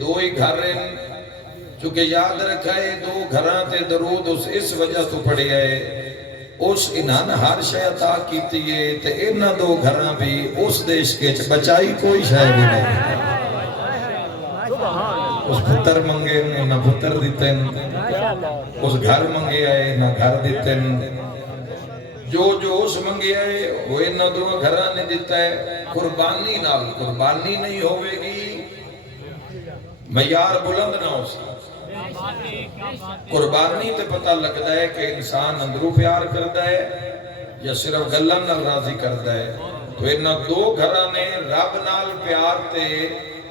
دو ہی گھر ہیں چونکہ یاد رکھا ہے دو گھراں تے درود اس وجہ تو پڑھے ہے اس انہاں ہر شے عطا کیتی ہے تے انہاں دو گھراں بھی اس دیش کے بچائی کوئی شے بھی نہیں اس پتر منگے نہ پتر دیتے اس گھر منگے آئے نہ گھر دیتے جو اس منگے آئے وہ انہاں دو گھراں نے دیتا ہے قربانی نال قربانی نہیں ہوئے گی معیار بلند نہ ہو سکتا قربانی تے پتہ لگتا ہے کہ انسان اندروں پیار کرتا ہے یا صرف گلن نال راضی کرتا ہے تو انہاں دو گھراں نے رب نال پیار تے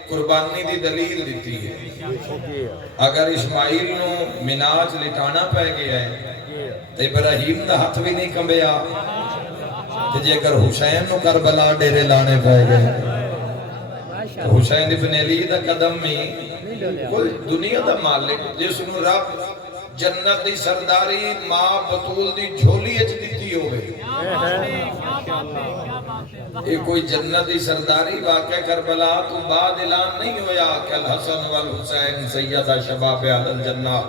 قربانی دی دلیل دیتی ہے اگر اسماعیل نو مناج لٹانا پہ گیا ہے تو ابراہیم دا ہاتھ بھی نہیں کمبیا کہ جے اگر حسین نو کربلا ڈیرے لانے پہ گئے حسین ابن علی دا قدم میں کوئی دنیا دا مالک جس نو رب جنت دی سرداری ماں بطول دی جھولی اچ دیتی ہوئے یہ کوئی جنت دی سرداری واقع کربلا تو بعد اعلان نہیں ہویا کہ الحسن والحسین سیدہ شباب اہل الجنہ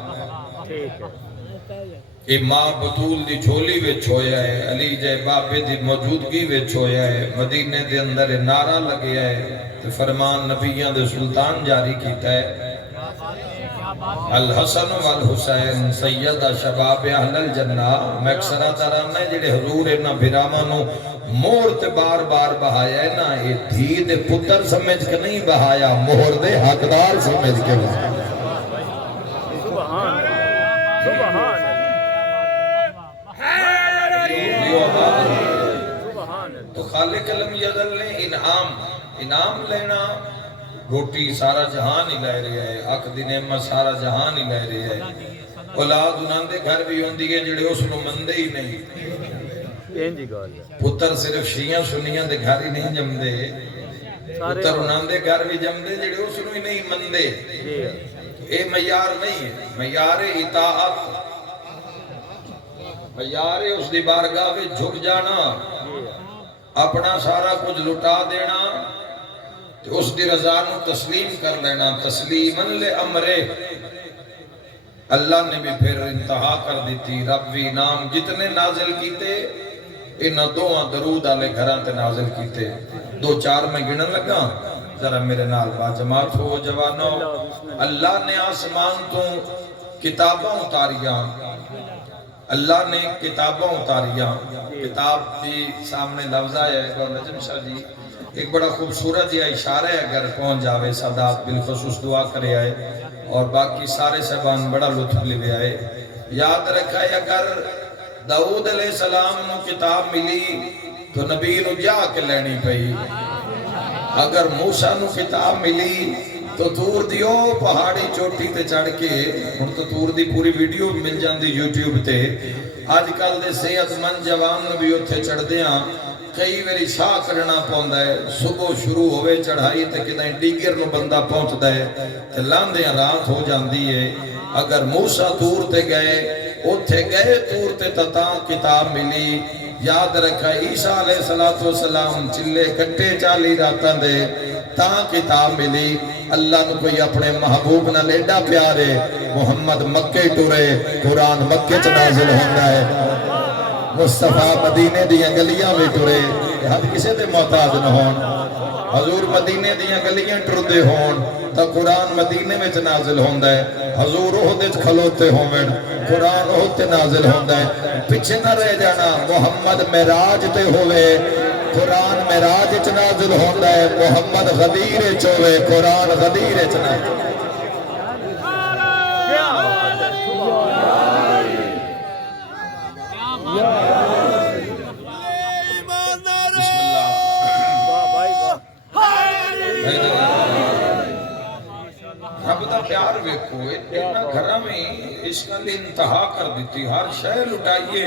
کہ ماں بطول دی جھولی وچ ہویا ہے علی جے بابے دی موجودگی وچ ہویا ہے مدینے دے اندر نعرہ لگیا ہے تو فرمان نبیان دے سلطان جاری کیتا ہے الحسن والحسین سیدہ شباب اہل الجنہ میں اکثرہ ترانہ جڑے حضور انہاں بھرامانوں مہر تے بار بار بہایا ہے نا یہ دھی دے پتر سمجھ کے نہیں بہایا مہر دے حقدار سمجھ کے بہایا تو خالق علم یدل نے انعام لینا روٹی سارا جہان ہی لے رہے ہیں حق دی نعمت سارا جہان ہی لے رہے ہیں اولاد انہاں دے گھر بھی ہوندی ہے جڑے اس نو مندے ہی نہیں پتر صرف شیعہ سنیاں دے گھر ہی نہیں جمدے پتر انہاں دے گھر بھی جمدے جڑے اس نو ہی نہیں مندے اے معیار نہیں ہے معیار اطاعت معیار اس دی بارگاہ وچ جھک جانا اپنا سارا کچھ لٹا دینا تو اس دی رضا نو تسلیم کر لینا تسلیماً لے امرے اللہ نے بھی پھر انتہا کر دیتی رب بھی نام جتنے نازل کیتے انہاں دوہاں درود آلے گھران تے نازل کیتے دو چار میں گنن لگا ذرا میرے نال با جماعت ہو جوانو اللہ نے آسمان تو کتاباں اتاریاں اللہ نے کتاباں اتاریاں کتاب دی سامنے لفظ آیا ہے نجم شاہ جی ایک بڑا خوبصورت یہ اشارہ ہے اگر پہنچ جاوے سادات بالخصوص دعا کرے آئے اور باقی سارے صحبان بڑا لطف لے آئے یاد رکھا ہے اگر داؤد علیہ السلام نو کتاب ملی تو نبی نو جا کے لینی پئی اگر موسیٰ نو کتاب ملی تو تور دیو پہاڑی چوٹی تے چڑھ کے ہن تو تور دی پوری ویڈیو مل جاندی یوٹیوب تے آج کل دے صحت مند جوان نو بھی اتھے چڑھ دیاں کئی ویری شاہ کرنا پوندا ہے صبح شروع ہوئے چڑھائی تے کدیں ڈیگر نو بندہ پہنچدا ہے تے لاندیاں رات ہو جاندی ہے اگر موسیٰ تور تے گئے اتھے گئے تور تے تتاں کتاب ملی یاد رکھا عیسیٰ علیہ السلام چلے کٹے 40 راتاں دے تاں کتاب ملی اللہ نے کوئی اپنے محبوب نہ لیڈا پیارے محمد مکے ٹورے قرآن مکے چ نازل ہونا ہے مصطفیٰ مدینے دیاں گلیاں میں ٹورے ہر کسے دے محتاج نہ ہون حضور مدینے دیاں گلیاں ٹردے ہون تا قرآن مدینے میں چ نازل ہوندا ہے حضور احد وچ کھلوتے ہوون قرآن احد تے نازل ہوندا ہے پیچھے نہ رہ جانا محمد معراج تے ہوئے قرآن معراج وچ نازل ہوندا ہے محمد غدیر وچ ہوئے قرآن غدیر وچ نازل رب دا پیار ویکھو اتنا گھراں میں اس کا انتہا کر دیتی ہر شے لٹائیے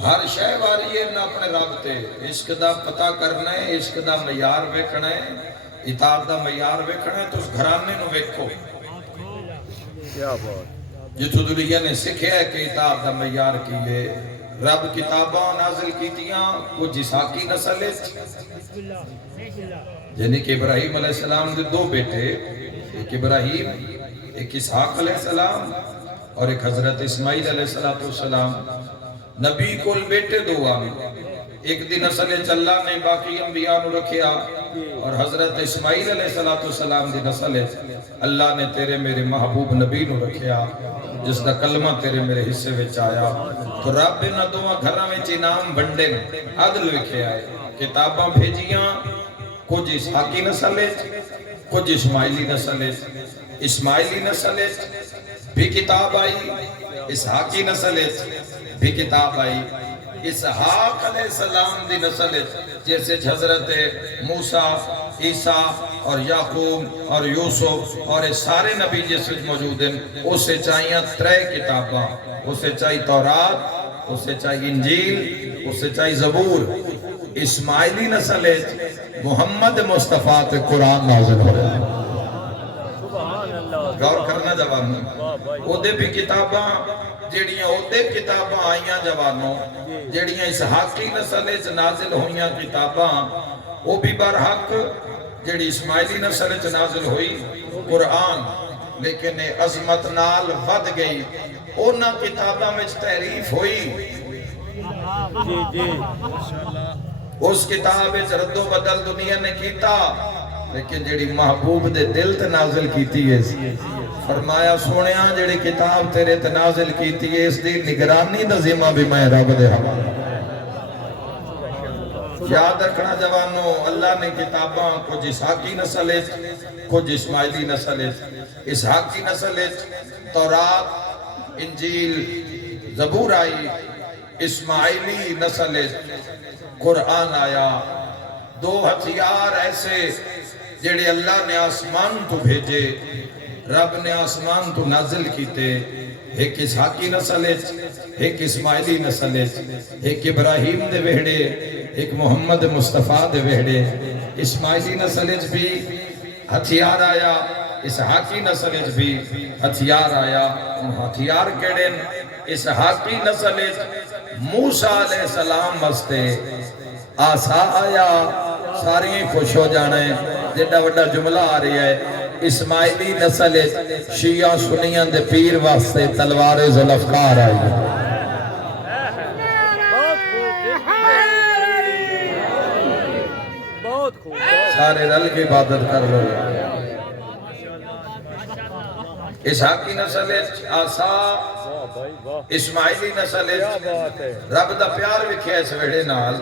ہر شے واری ہے نہ اپنے رب تے عشق دا پتہ کرنا ہے عشق دا معیار ویکھنا ہے اطاعت دا معیار ویکھنا ہے تو اس گھرانے نو ویکھو کیا بات جتھوں دنیا نے سکھیا ہے کہ اطاعت دا معیار کیے رب کتاباں نازل کیتیاں کچھ اسحاقی نسل یعنی کہ ابراہیم علیہ السلام دے دو بیٹے، ایک ابراہیم، ایک اسحاق علیہ السلام اور ایک حضرت اسماعیل علیہ السلام۔ نبی کول بیٹے دو آمیں، ایک دی نسل اللہ نے باقی انبیاء نو رکھیا، اور حضرت اسماعیل علیہ السلام دی نسل اللہ نے تیرے میرے محبوب نبی نو رکھیا، جس دا کلمہ تیرے میرے حصے وچ آیا۔ تو رب نہ دوہاں گھراں وچ انعام بنڈے، عدل لکھیا ہے، کتاباں بھیجیاں، کچھ اسحاقی نسل کچھ اسماعیلی نسل، اسماعیلی نسل بھی کتاب آئی، اسحاقی نسل بھی کتاب آئی۔ اسحاق علیہ السلام دی نسل جیسے حضرت موسیٰ، عیسیٰ اور یعقوب اور یوسف اور سارے نبی جس وچ موجود ہیں، اسے چاہیے 3 کتاباں، اسے چاہیے تورات، اسے چاہیے انجیل، اسے چاہیے زبور۔ اسماعیلی نسل محمد مصطفیٰ تے قرآن نازل ہو رہا ہے، غور کرنا جوانوں، او دے بھی کتاباں جیڑیاں او دے کتاباں آئیاں جوانوں، جیڑیاں اسحاقی نسل نازل ہوئیاں کتاباں، او بھی برحق جیڑی اسماعیلی نسل نازل ہوئی قرآن، لیکن عظمت نال ود گئی، اونا کتاباں میں تحریف ہوئی، اس کتاب رد و بدل دنیا نے کیتا، لیکن جڑی محبوب دے دل تے نازل کیتی ہے، فرمایا سونیاں جڑی کتاب تیرے تے نازل کیتی ہے، اس دی نگرانی دا ذمہ بھی میں رب دے حوالے۔ یاد رکھنا جوانوں، اللہ نے کتاباں کچھ اسحاقی نسل کچھ اسماعیلی نسل، اسحاقی نسل تورات، انجیل، زبور آئی، اسماعیلی نسل قرآن آیا۔ 2 ہتھیار ایسے جڑے اللہ نے آسمان تو بھیجے، رب نے آسمان تو نازل کیتے، ایک اسحاقی نسل ایک اسماعیلی نسل، ایک ابراہیم دے وہڑے، ایک محمد مصطفیٰ دے وہڑے۔ اسماعیلی نسل بھی ہتھیار آیا، اسحاقی نسل بھی ہتھیار آیا۔ ہتھیار کیڑے اسحاقی نسل موسیٰ علیہ السلام واسطے آسا آیا، ساری خوش ہو جانے، جڑا وڈا جملہ آ رہی ہے۔ اسماعیلی نسل شیعہ سنیاں دے پیر واسطے تلوار ذوالفقار آئی ہے۔ سارے رل کے عبادت کر لو۔ اسحاقی نسل آسا، اسماعیلی نسل رب دا پیار وکھیا اس ویڑے نال۔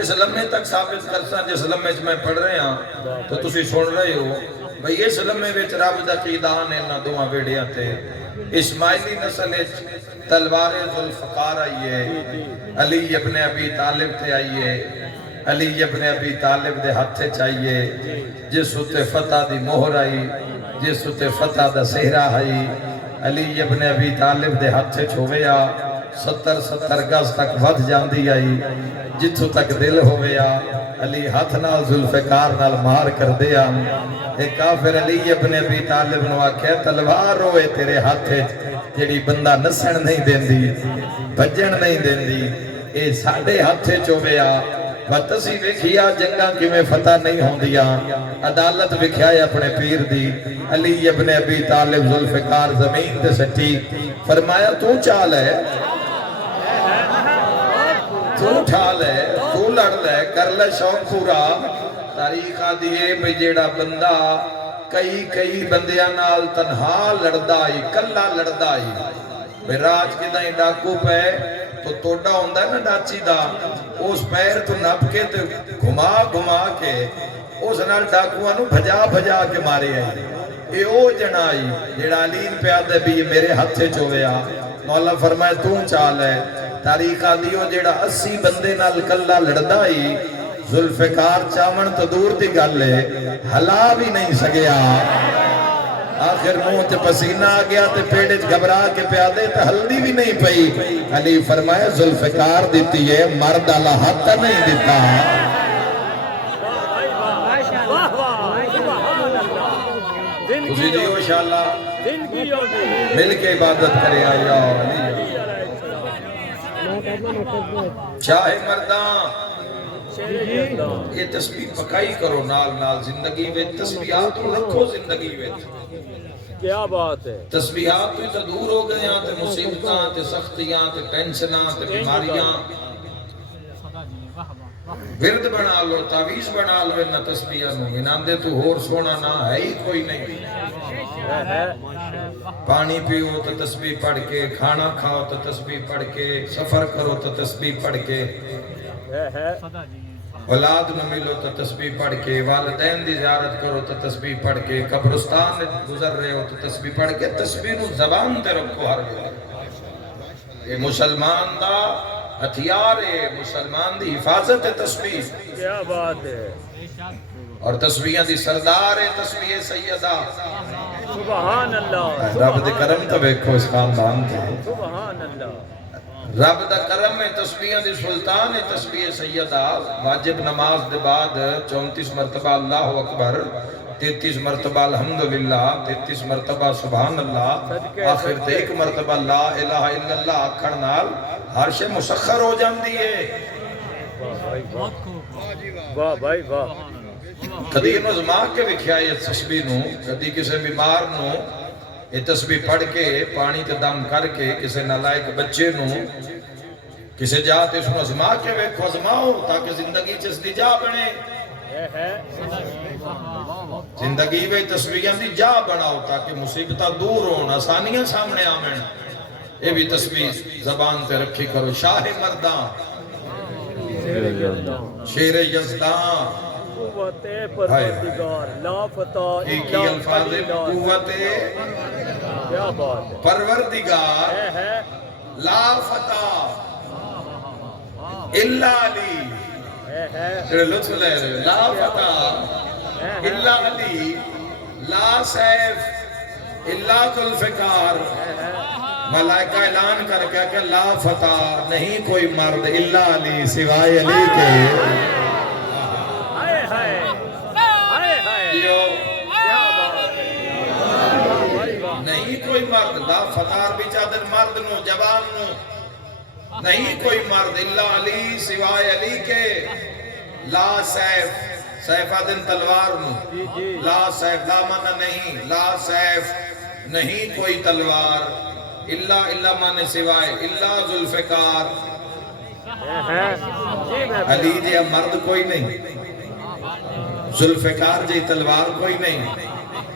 اس لمحے تک ثابت کرساں جس لمحے میں پڑھ رہے ہیں تو تسی سن رہے ہو بھئی اس لمحے وچ رب دا قیدان انہاں دوواں ویڑیاں تے۔ اسماعیلی نسل تلوار ذوالفقار آئیے، علی ابن ابی طالب تے آئیے، علی ابن ابی طالب دے ہتھے چاہیے، جس اتے فتح دی مہر آئی، جس اتے فتح دا سہرہ آئی، علی ابن ابی طالب دے ہتھے چھویا، 70 گز تک ود جاندی آئی، جتھو تک دل ہویا، علی ہاتھ نال ذوالفقار نال مار کر دیا۔ ایک کافر علی ابن ابی طالب نو آکھیا تلوار روئے تیرے ہاتھے، جیڑی بندہ نسن نہیں دیندی، بجن نہیں دیندی، اے ساڑھے ہاتھے چھویا۔ وَتَسِی وکھیا جنگاں کی میں فتح نہیں ہوں دیا، عدالت وکھیا اپنے پیر دی۔ علی ابن ابی طالب ذوالفقار زمین تے سٹی، فرمایا تو چال ہے، تو ٹھال ہے، تو لڑ لے، کر لے شوق پورا۔ تاریخ آدھیے بھئی جیڑا بندہ کئی بندیاں نال تنہا لڑدائی، کلا لڑدائی، بھئی راج کی دائیں ڈاکو پہ تو توڑا ہوندہ ہے نا ڈاچی دا، اس پیر تو نپ کے تو گھما کے اس نال ڈاکوانو بھجا کے مارے آئی۔ اے او جنائی جیڑا علین پہ آدھے بھی میرے ہتھے چویا۔ مولا فرمائے تو چال ہے۔ تاریخ آدھیو جیڑا 80 بندے نال کلا لڑدائی، ذوالفقار چاون تو دور دی گل ہے، ہلا بھی نہیں سگیا۔ آخر منہ تے پسینہ آ گیا تے پیڑے گھبرا کے پیادے تے ہلدی بھی نہیں پئی۔ علی فرمایا ذوالفقار دیتی ہے، مرد اللہ حق نہیں دیتا۔ تسی جیو انشاءاللہ مل کے عبادت کرے آیا علی۔ شاہ مردان یہ تسبیح پکائی کرو نال نال زندگی میں تسبیحات رکھو زندگی میں کیا بات ہے تسبیحات تو دور ہو گئے ہیں تے مصیبتاں تے سختیاں تے ٹینشناں تے بیماریاں ورد بنا لو تعویذ بنا لو نہ تسبیحاں نو انہاں دے تو ہور سونا نہ ہے ہی کوئی نہیں پانی پیو تو تسبیح پڑھ کے کھانا کھاؤ تو تسبیح پڑھ کے سفر کرو تو تسبیح پڑھ کے اولاد نہ ملو تو تسبیح پڑھ کے والدین دی زیارت کرو تو تسبیح پڑھ کے قبرستان گزر رہے ہو تو تسبیح پڑھ کے تسبیح نو زبان تے رکھو ہر وقت یہ مسلمان دا ہتھیار ہے مسلمان دی حفاظت ہے تسبیح کیا بات ہے اور تسبیحاں دی سردار ہے تسبیح سیدہ سبحان اللہ رب دے کرم تو ویکھو اس خاندان تے سبحان اللہ رب دا کرم ہے تسبیحاں دی سلطان ہے تسبیح سیدہ واجب نماز دے بعد 34 مرتبہ اللہ اکبر 33 مرتبہ الحمدللہ 33 مرتبہ سبحان اللہ آخر تے ایک مرتبہ لا الہ الا اللہ آکھن نال ہر شے مسخر ہو جاندی ہے واہ بھائی واہ کدی انہوں زما کے وکھیا یہ تسبیح نو کدی کسے بیمار نو یہ تسبیح پڑھ کے پانی تے دم کر کے کسے نالائق بچے نو کسے جاتے اس نو ازما کے ویکھو ازماؤ تاکہ زندگی چس دی جا بنے زندگی میں تسبیحاں دی جا بناؤ تاکہ مصیبتاں دور ہون آسانیاں سامنے آمن یہ بھی تسبیح زبان تے رکھی کرو شاہ مرداں شیر یزداں قوت پروردگار لا فتح ایک ہی الفاظ قوت کیا بات ہے پروردگار لا فتح الا علی تیرے لطف لے رہے لا فتح الا علی لا سیف الا ذوالفقار ملائکہ اعلان کر کے کہ لا فتح نہیں کوئی مرد الا علی سوائے علی کے نہیں کوئی مرد لا فتح بھی چادر مرد نو جوان نو نہیں کوئی مرد اللہ علی سوائے علی کے لا سیف سیفہ دن تلوار نو لا سیف لا مانا نہیں لا سیف نہیں کوئی تلوار اللہ مانے سوائے اللہ ذوالفقار علی جی مرد کوئی نہیں ذوالفقار جی تلوار کوئی نہیں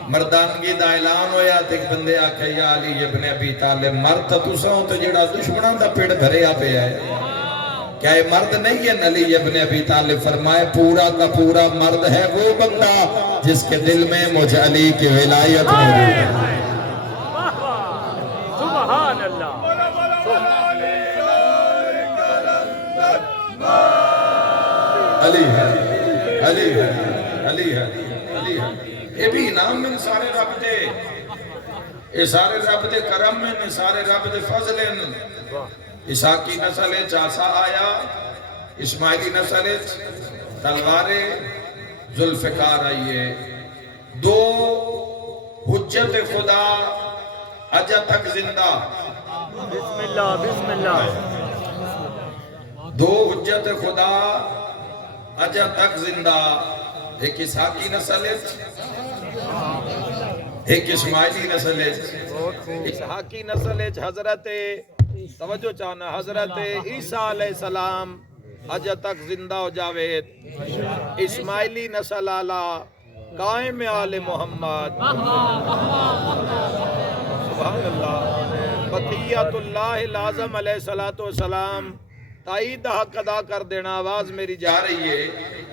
مردانگی دا اعلان ہویا تے ایک بندے آکھے یا علی ابن ابی طالب مرد تا تو ساں تو جڑا دشمنان دا پیڑ گھرے آ پہ آئے کیا یہ مرد نہیں ہے علی ابن ابی طالب فرمائے پورا کا پورا مرد ہے وہ بندہ جس کے دل میں مجھ علی کی ولایت موجود ہے سبحان اللہ علی ہے علی ہے علی ہے علی ہے یہ بھی انعام میں سارے رب دے یہ سارے رب دے کرم میں سارے رب دے فضل اسحاقی نسل چاسا آیا اسماعیلی نسل تلوار ذوالفقار آئیے دو حجت خدا اجا تک زندہ بسم اللہ بسم اللہ دو حجت خدا اجا تک زندہ ایک اسحاقی نسل ایک اسماعیلی نسل اسحاقی نسل حضرت توجہ چاہنا حضرت عیسیٰ علیہ السلام اجا تک زندہ ہو جاوید اسماعیلی نسل آلہ قائم آل محمد سبحان اللہ بقیت اللہ العظم علیہ السلام تائید حق ادا کر دینا آواز میری جا رہی ہے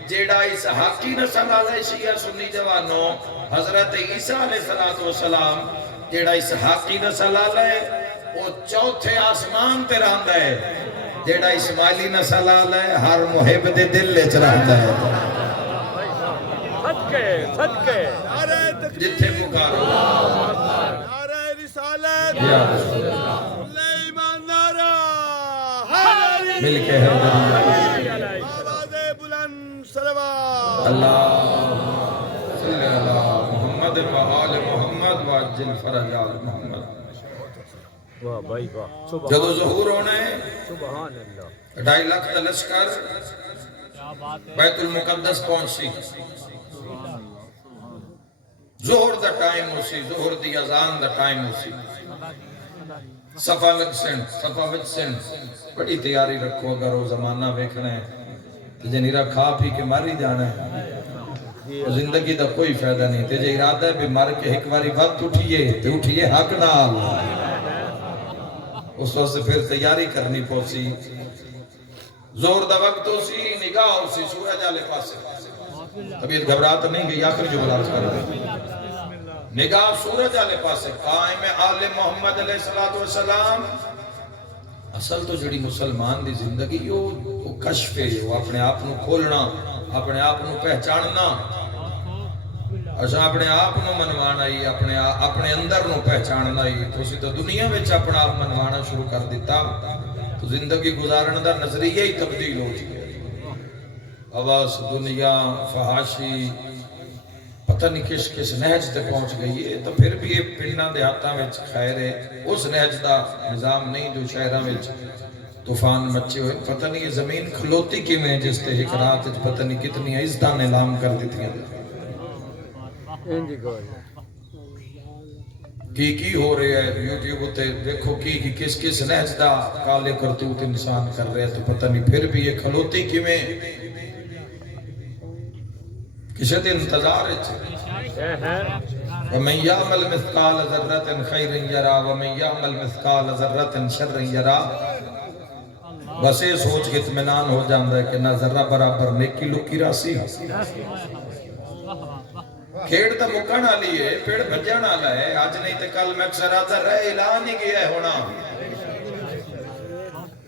جیڑا اسحاقی نسل علیہ شیعہ سنی جوانوں حضرت عیسیٰ علیہ السلام جیڑا اسحاقی نسل علیہ وہ چوتھے آسمان تے رہندا ہے جیڑا اسماعیلی نسل علیہ ہر محب دے دل لے چرہندا ہے صدقے جتھے پکارو نعرہ رسالت یا رسول اللہ سلیمان نعرہ مل کے ہے آواز بلند صلوات اللہ صلی اللہ محمد و آل محمد و عجل فرج آل محمد واہ بھائی واہ جدو ظہور ہونے سبحان اللہ 2.5 لاکھ لشکر بیت المقدس پہنچی ظہر دا ٹائم اسی ظہر دی اذان دا ٹائم اسی صفا وچ سن بڑی تیاری رکھو اگر وہ زمانہ ویکھنا ہے تو جے نیرا کھا پی کے مر ہی جانا ہے زندگی دا کوئی فائدہ نہیں تے جے ارادہ ہے بھی مر کے ایک باری وقت اٹھیے حق نال اس وقت سے پھر تیاری کرنی پوسی زور دا وقت اسی نگاہ اسی سورج والے پاسے طبیعت گھبراہٹ نہیں گئی آخری جو بلاس کر رہے نگاہ سورج والے پاسے قائم آل محمد علیہ السلام اصل تو جڑی مسلمان دی زندگی وہ کشف ہے وہ اپنے آپ نو کھولنا اپنے آپ نو پہچاننا اچھا اپنے آپ نو منوانا ہی اپنے اندر نو پہچاننا ہی تو اسی تو دنیا میں اپنا آپ منوانا شروع کر دیتا تو زندگی گزارن دا نظریہ ہی تبدیل ہو گیا آواز دنیا فحاشی پتہ نہیں کس نہج تے پہنچ گئی ہے تو پھر بھی یہ پنڈاں دے ہاتھاں وچ خیر ہے اس نہج دا نظام نہیں جو شہراں وچ طوفان مچے ہوئے پتہ نہیں یہ زمین کھلوتی کیویں جس تے ایک رات وچ پتہ نہیں کتنی عزتاں اعلان کر دتیاں کی ہو رہے ہیں یوٹیوب تے دیکھو کی کس نہج دا کالے کرتوت انسان کر رہے ہیں تو پتہ نہیں پھر بھی یہ کھلوتی کیویں کسی دے انتظار وَمَنْ يَعْمَلْ مِثْقَالَ ذَرَّةٍ خَيْرٍ يَرَا وَمَنْ يَعْمَلْ مِثْقَالَ ذَرَّةٍ شَرٍ يَرَا بس یہ سوچ کے اطمینان ہو جاندہ ہے کہ نہ ذرہ برابر نیکی لکی راسی کھیڑ تا مکن آلی ہے پیڑ بجن آلا ہے آج نہیں تے کل میں اکثر آتا رہے اعلان ہی گیا ہے ہونا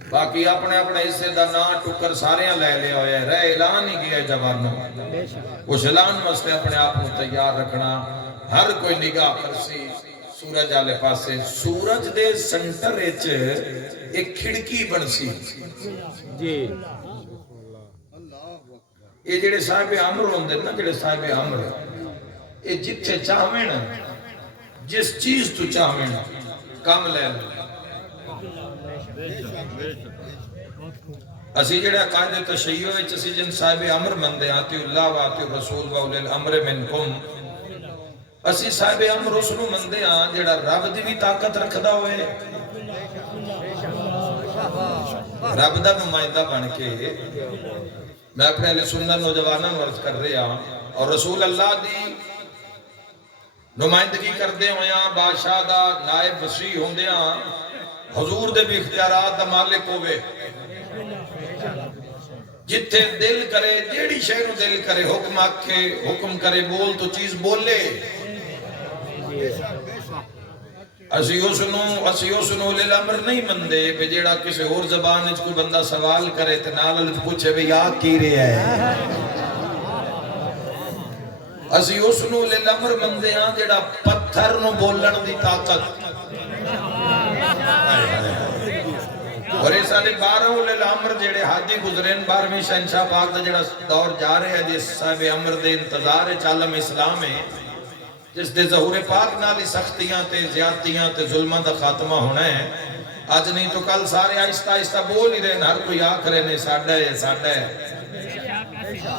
باقی اپنے حصے دا نا ٹکر سارے لے لے ہوئے رہے اعلان ہی گیا ہے جوانوں اس اعلان مسئلے اپنے آپ کو تیار رکھنا ہر کوئی نگاہ کرسی سورج آلے پاسے سورج دے سنٹر ایچ ایک کھڑکی بنسی جی یہ جڑے صاحب عمر ہوندے نا جڑے صاحب عمر یہ جتھے چاہویں جس چیز تو چاہویں کم لے لے اسی جڑے قائد تشیع وچ اسی جن صاحب امر مندے آتی اللہ و آتی رسول و اولی الامر منکم اسی صاحب امر اس نو مندے آن جڑا رب دی بھی طاقت رکھدا ہوئے رب دا نمائندہ بن کے میں اپنے اہل سنت نوجوانوں عرض کر رہے ہاں اور رسول اللہ دی نمائندگی کردے ہویا بادشاہ دا نائب وسیع ہوندے ہاں حضور دے بھی اختیارات دا مالک ہوئے جتھے دل کرے جیڑی شہر دل کرے حکم آکھے حکم کرے بول تو چیز بولے اسی اس نو لے الامر نہیں مندے پہ جیڑا کسی اور زبان اچھ کوئی بندہ سوال کرے تے نالت پوچھے بھی یا کی رہے ہے اسی اس نو لے الامر مندے ہاں جیڑا پتھر نو بولن دی طاقت اور اس سالے 12 اولی الامر جڑے حاجی گزرین 12ویں شہنشاہ پاک دا جڑا دور جا رہے ہیں جس صاحب امر دے انتظار عالم اسلام ہے جس دے ظہور پاک نالی سختیاں تے زیادتیاں تے ظلمہ دا خاتمہ ہونا ہے آج نہیں تو کل سارے آہستہ آہستہ بول ہی رہے ہیں ہر کوئی آکھرے نے ساڑھا ہے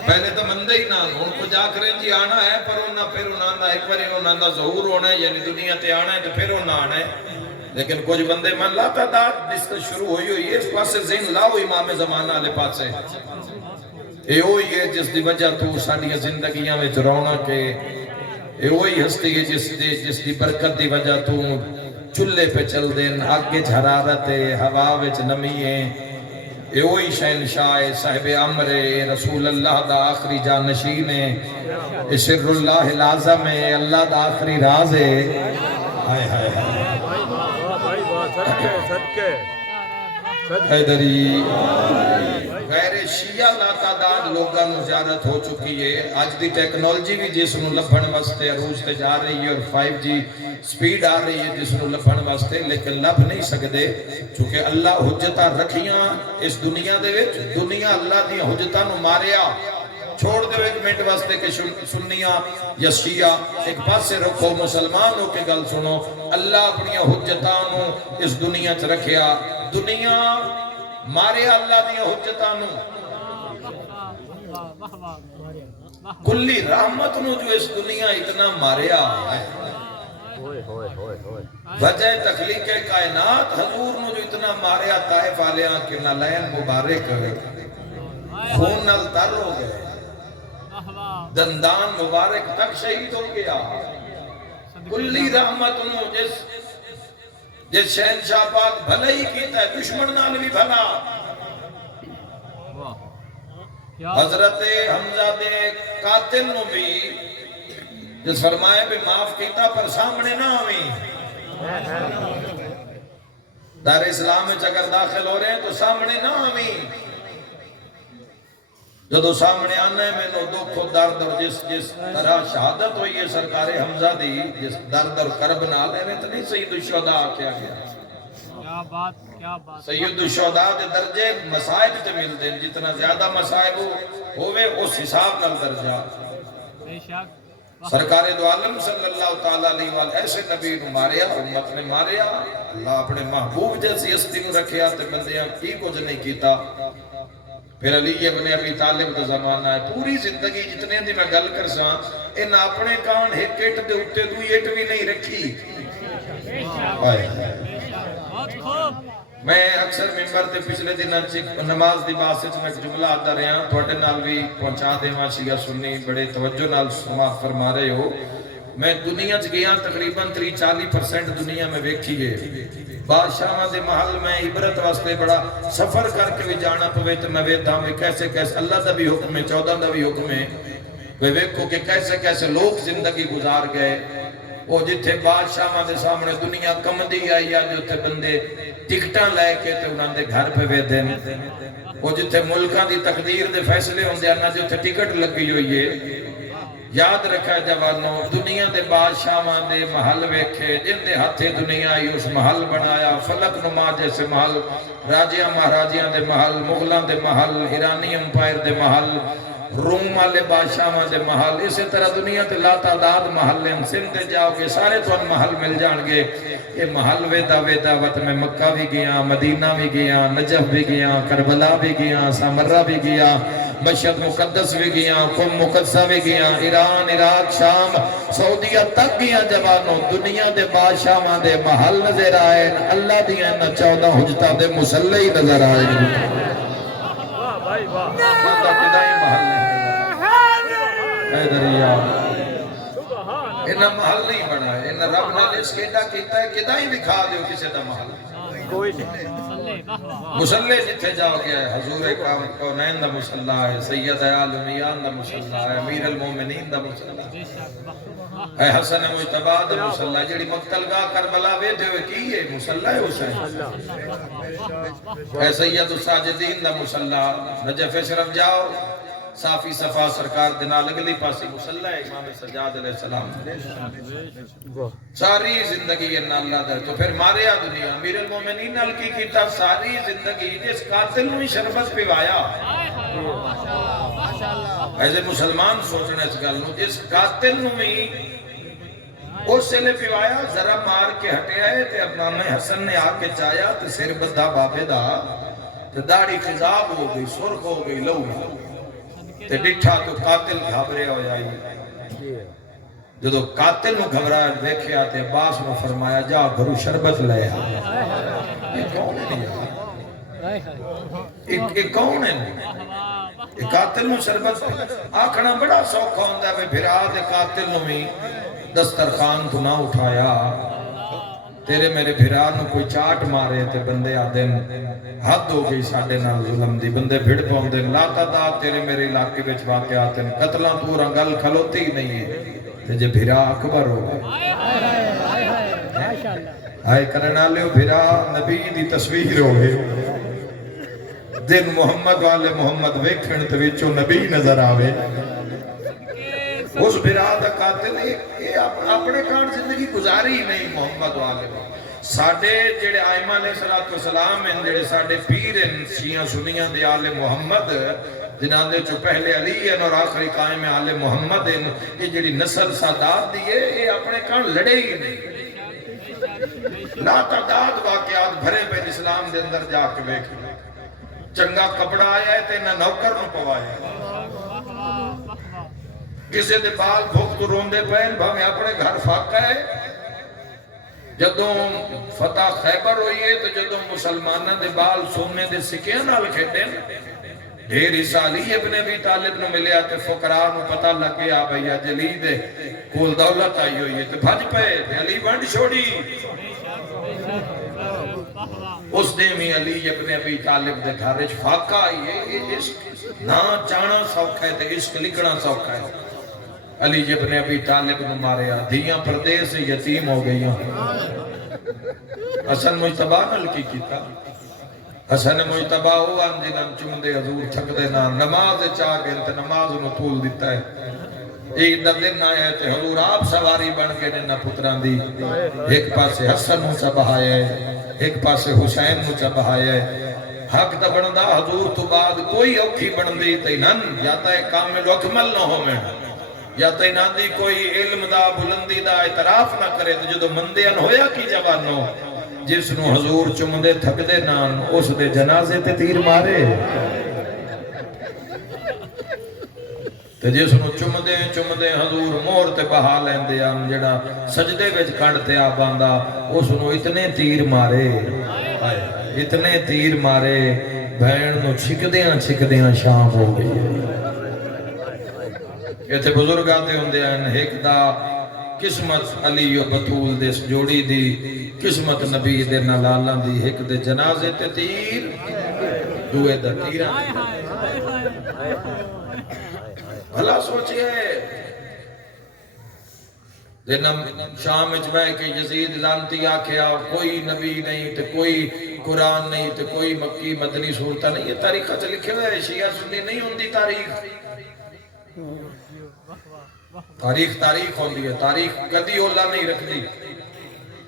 پہلے تو مندے ہی نہ ان کو جا کریں جی آنا ہے پر انہاں پھر انہاں دا ایک باری انہاں دا ظہور ہونا ہے یعنی دنیا تے آنا ہے تو پھر انہاں آنا ہے لیکن کچھ بندے من لاتا دا جس کا شروع ہوئی ہے اس پاس سے ذہن لاؤ امام زمانہ لے پاس سے اے ہوئی ہے جس دی وجہ تو ساڑھیا زندگیاں میں جرونا کے اے ہوئی ہستی ہے جس دی برکت دی وجہ تو چلے پہ چل دیں آگے حرارت ہوا وچ نمی ہے اے ہوئی شہنشاہ صاحب امر رسول اللہ دا آخری جانشین ہے سر اللہ لازم ہے اللہ دا آخری راز ہے ہائے ہائے ہائے حیدری غیر شیعہ لا تعداد لوگاں نو زیارت ہو چکی ہے آج دی ٹیکنالوجی بھی جس نو لبھن واسطے عروج تے جا رہی ہے اور 5G سپیڈ آ رہی ہے جس نو لبھن واسطے لیکن لبھ نہیں سکدے چونکہ اللہ حجتاں رکھیاں اس دنیا دے وچ دنیا اللہ دی حجتاں نو ماریا چھوڑ دے ایک منٹ واسطے کہ سنیاں یا شیعہ ایک پاس سے رکھو مسلمان ہو کے گل سنو اللہ اپنی حجتانوں اس دنیا چ رکھیا دنیا مارے اللہ دی حجتانوں کلی رحمت نو جو اس دنیا اتنا ماریا ہے، ہوئے ہوئے ہوئے ہوئے وجہ تخلیق کائنات حضور نو جو اتنا ماریا طائف آلیاں کے نالین مبارک خون نال تر ہو گئے، دندان مبارک تک شہید ہو گیا۔ کلی رحمت نو جس شہنشاہ پاک بھلا ہی کیتا ہے، دشمن نال بھی بھلا۔ حضرت حمزہ دے قاتل نو بھی جس فرمائے بھی معاف کیتا پر سامنے نہ آویں، دار اسلام میں اگر داخل ہو رہے ہیں تو سامنے نہ آویں، جدو سامنے آنا ہے میں نو دکھ و درد اور جس طرح شہادت ہوئی ہے سرکار حمزہ دی، جس درد اور کرب نال ہے تو نہیں سید الشہداء کیا گیا۔ کیا بات سید الشہداء دے درجے مصائب تے ملتے ہیں، جتنا زیادہ مصائب ہوئے اس حساب نال درجہ۔ بے شک سرکار دو عالم صلی اللہ تعالیٰ علیہ وآلہ ایسے نبی نو ماریا، امت نے ماریا، اللہ اپنے محبوب جیسی ہستی نو رکھیا تے بندیاں کی کچھ نہیں کیتا۔ پھر علی ابن ابی طالب دا زمانہ ہے، پوری زندگی جتنے دی میں گل کر ساں ان اپنے کان ایک اٹ دے اٹھے دوئی اٹ بھی نہیں رکھی۔ بہت خوب میں اکثر ممبر تے پچھلے دن نماز دی بات سچ میں ایک جملہ آتا رہا ہوں، تھوڑے نال بھی پہنچا دے ماں شیعہ سنی بڑے توجہ نال سماعت فرما رہے ہو۔ میں دنیا چ گیا تقریباً 30-40% دنیا میں ویکھی ہے، بادشاہاں دے محل میں عبرت واسطے بڑا سفر کر کے بھی جانا پوے تو میں ویکھدا ہوں کیسے کیسے اللہ دا بھی حکم ہے، 14 دا بھی حکم ہے، وہ ویکھو کہ کیسے کیسے لوگ زندگی گزار گئے۔ وہ جتھے بادشاہاں دے سامنے دنیا کمدی آئی ہے، جتھے بندے ٹکٹاں لے کے تے انہاں دے گھر پہ ویدے ہیں، وہ جتھے ملکاں دی تقدیر دے فیصلے ہوندے ہیں، جتھے ٹکٹ لگی ہوئی ہے۔ یاد رکھا جوانوں، دنیا دے بادشاہاں دے محل ویکھے، جن دے ہتھے دنیا آئی اس محل بنایا، فلک نما جیسے محل، راجیاں مہاراجیاں دے محل، مغلاں دے محل، ایرانی امپائر دے محل، روم والے بادشاہاں دے محل، اسی طرح دنیا تے لا تعداد محل ہیں، سندھ جاؤ گے سارے تو ان محل مل جان گے۔ یہ محل ویدہ ویدہ وقت میں مکہ بھی گیا، مدینہ بھی گیا، نجف بھی گیا، کربلا بھی گیا، سامرہ بھی گیا، مشہد مقدس بھی گیا، قم مقدسہ بھی گیا، ایران، عراق، شام، سعودیہ تک گیا جوانوں، دنیا دے بادشاہاں دے محل نظر آئے، اللہ دیا نہ 14 حجتہ دے مسلح ہی نظر آئے۔ واہ بھائی واہ مطلب کدائی محل نہیں اے دریا، انہا محل نہیں بنا ہے، انہا رب نے اس کیٹا کیتا ہے، کدائی دکھا دیو کسے دا محل۔ کوئی نہیں مسلح جتھے جاؤ گیا ہے، حضور کونین دا مسلح ہے، سید عالمیان دا مسلح ہے، امیر المومنین دا مسلح ہے، اے حسن مجتبہ دا مسلح ہے، جڑی مقتلگاہ کربلا ویدے ہوئے کی ہے مسلح ہے حسین، اے سید الساجدین دا مسلح، نجف شرف جاؤ، صافی صفا سرکار دنال اگلی پاسی مسلح ہے، امام سجاد علیہ السلام، ساری زندگی انہا اللہ دا، تو پھر ماریا دنیا، امیر المومنین نال کی کیتا ساری زندگی جس قاتل نوی شربت پیوایا، ایسے مسلمان سوچنا اس گل نو، جس قاتل نوی اس سے لے پیوایا ذرا مار کے ہٹے آئے تے امام حسن نے آکے چایا تے سر بدھا بابے دا تے داڑھی خضاب ہو گئی، سرخ ہو گئی، لو تے ڈٹھا تو قاتل گھابرے ہو جائی، جدو قاتل نو گھبرایا دیکھے آتے عباس نے فرمایا جا گھرو شربت لے یہ کون ہے یہ کون ہے یہ قاتل نو شربت آکھنا بڑا سوکھا ہوندہ ہے بھرا دے قاتل نو بھی دسترخوان تو نہ اٹھایا، تیرے میرے بھرا نو کوئی چاٹ مارے تے بندے آدھیں حد ہو گئی ساڑھے نال ظلم دی، بندے بھڑ پاؤں لا تعداد تیرے میرے علاقے بچ واقعات ہیں، قتلاں پورا گل کھلوتی ہی نہیں ہے تے جے بھرا اکبر ہو گئے، آئے کرنا لیو بھرا نبی دی تصویر ہو گئے، دن محمد والے محمد ویکھن تے وچوں نبی نظر آوے، اس بھرا دا قاتل یہ اپنے کان زندگی گزاری ہی نہیں محمد والے ساڑھے جڑے آئمہ علیہ السلام ہیں، جڑے ساڑھے پیر ہیں شیعہ سنیاں دے آل محمد جنہاں دے جو پہلے علی ہیں اور آخری قائم آل محمد ہیں، یہ جڑی نسل سادات دیئے یہ اپنے کان لڑے ہی نہیں، لا تعداد واقعات بھرے پہ اسلام دے اندر جا کے بیکھ چنگا کپڑا آیا ہے تے نہ نوکر نو پوایا کسی دے بال بھوک روندے پین بھاویں اپنے گھر فاقہ ہے جدوں فتح خیبر ہوئی ہے تو جدوں مسلمانہ دے بال سونے دے سکیاں نال کھیٹے ڈھیر عیسیٰ علی ابن ابی طالب نو ملیا تے فقراء نو پتہ لگ گیا بھیا جلی دے کول دولت آئی ہوئی ہے تے بھج پے تے علی ونڈ چھوڑی اس دے میں علی ابن ابی طالب دے گھر وچ فاقہ آئی ہے عشق نہ چانا سوکھا ہے تے عشق لکھنا سوکھا ہے علی ابن ابی طالب نو ماریا دھیاں پردے سے یتیم ہو گئیاں حسن مجتبہ نل کی کیتا حسن مجتبہ ہوا جنہاں چمدے حضور تھک دینا نماز چاہ گئے تے نماز انہوں طول دیتا ہے ایک دن دن آئے تے حضور آپ سواری بن کے نہ پتران دی ایک پاسے حسن مجھا بہایا ہے ایک پاسے حسین مجھا بہایا ہے حق تا بندہ حضور تو بعد کوئی اوکھی بندی تے نن یا تا ایک کامل اکمل نہ ہو میں یا تے نن دی کوئی علم دا بلندی دا اعتراف نہ کرے تو جدو مندیان ہویا کی جوانو جس نو حضور چمدے تھک دے نان اس دے جنازے تے تیر مارے تے جس نو چمدے حضور مور تے بہا لیندے آن جڑا سجدے وچ کھڑتے آ باندھا اس نو اتنے تیر مارے اتنے تیر مارے بہن نو چھکدیاں شام ہو گئی یہ تے بزرگ آتے ہوں دے ہیں ایک دا قسمت علی و بطول دے جوڑی دی قسمت نبی دے نلالہ دی ایک دے جنازے تے تیر دوئے دا تیران بھلا سوچئے دنم شام اجبہ کہ یزید لانتی آکھیا کوئی نبی نہیں تے کوئی قرآن نہیں تے کوئی مکی مدنی صورتہ نہیں یہ تاریخہ سے لکھے ہوئے شیعہ سنی نہیں ہوندی تاریخ ہوندی ہے تاریخ کدی اولا نہیں رکھ دی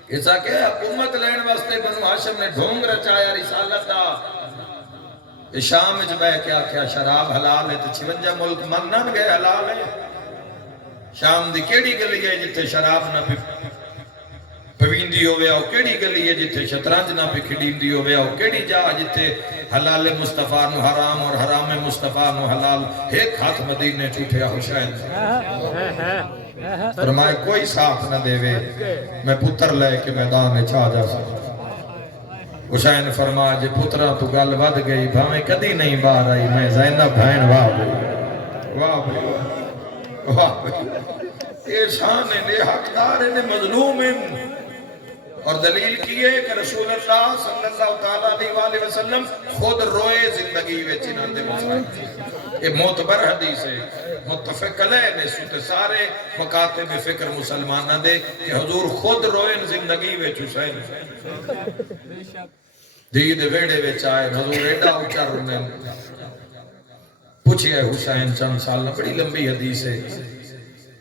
ایسا کہ حکومت لین واسطے بنو ہاشم نے ڈھونگ رچایا رسالت دا شام اچ بہ کیا کیا شراب حلال ہے تو 56 ملک منن گئے حلال ہے شام دی کیڑی گلی ہے جتے شراب نہ پویندی ہوئے او کیڑی گلی ہے جتے شطرنج نہ کھڑیندی ہوئے او کیڑی جا جتے حلال مصطفیٰ نو حرام اور حرام مصطفیٰ نو حلال ایک ہاتھ مدینے چھوٹیا حسین فرمائے کوئی ساتھ نہ دے وے میں پتر لے کے میدان چھا جا سکتا حسین فرمایا جے پترہ تو گل ود گئی بھامیں کدی نہیں باہر آئی میں زینب بھین واہ بھئی واہ بھئی واہ بھئی اے شان نے حقدار نے مظلوم اور دلیل کیے کہ رسول اللہ صلی اللہ تعالیٰ علیہ وآلہ وسلم خود روئے زندگی وے چنان دے مسائل یہ معتبر حدیث ہے متفق علیہ نے سوتے سارے مکاتب فکر مسلمانہ دے کہ حضور خود روئے زندگی وے حسین دید ویڑے وے چاہے حضور ایڈا اچھا رونے پوچھئے حسین چند سال بڑی لمبی حدیث ہے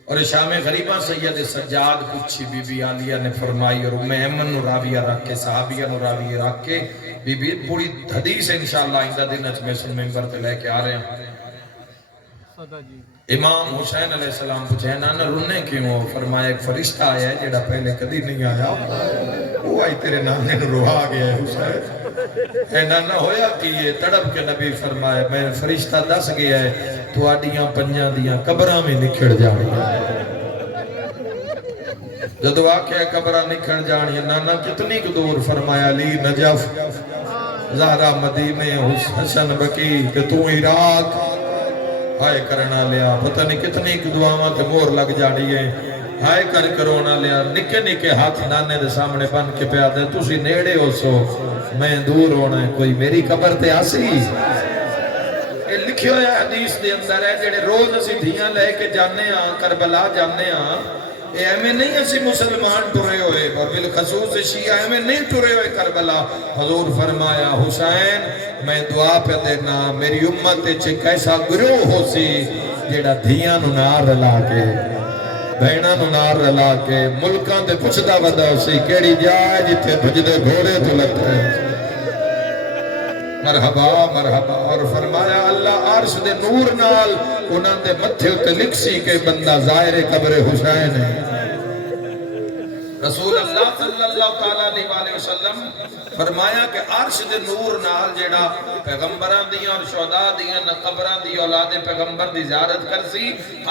اور شام غریبہ سید سجاد پوچھی بی بی عالیہ نے فرمائی اور ایمن نو راویہ رکھ کے صحابیہ نو راویہ رکھ کے بی بی پوری حدیث انشاءاللہ آئندہ دن اچھ میں سن ممبر تے لے کے آ رہے ہیں امام حسین علیہ السلام پوچھے نانا رونے کیوں ہو فرمایا ایک فرشتہ آیا ہے جیڑا پہلے کدی نہیں آیا وہ آئی تیرے نانے نو روحا گیا ہے حسین اے نانا ہویا کہ یہ تڑپ کے نبی فرمایا میں فرشتہ دس گیا ہے تو آڈیاں پنجاں دیاں قبرہ میں نکھڑ جانی جدو آکھے قبرہ نکھڑ جانی نانا کتنی دور فرمایا علی نجف زہرہ مدینے حسن بکی کہ تو عراق ہائے کرنا لیا پتہ نہیں کتنی دعاواں تے مور لگ جاڑی ہے ہائے کرونا لیا نکے نکے ہاتھ نانے دے سامنے بن کے پیا دے تسی نیڑے ہو سو میں دور ہونا ہے کوئی میری قبر تے آسی یہ لکھی ہویا حدیث دے اندر ہے جڑے روز اسی دھیاں لے کے جانے ہاں کربلا جانے ہاں اے ہمیں نہیں اسی مسلمان ٹرے ہوئے اور بالخصوص شیعہ ہمیں نہیں ٹرے ہوئے کربلا حضور فرمایا حسین میں دعا پہ دینا میری امت چک ایسا گروہ ہو سی جیڑا دھیاں نو نار رلا کے بہنہ نو نار رلا کے ملکان تے پچھدا ودا ہو سی کیڑی جائے جتے بھجدے گھوڑے تو لگتے ہیں مرحبا مرحبا اور فرمایا اللہ عرش دے نور نال انہاں دے متھے تے لکھ سی کہ بندہ ظاہر قبر حسین ہے رسول اللہ صلی اللہ تعالیٰ علیہ وسلم فرمایا کہ عرش دے نور نال جیڑا پیغمبران دیاں اور شہداء دیاں نقبران دی اولاد پیغمبر دی زیارت کرسی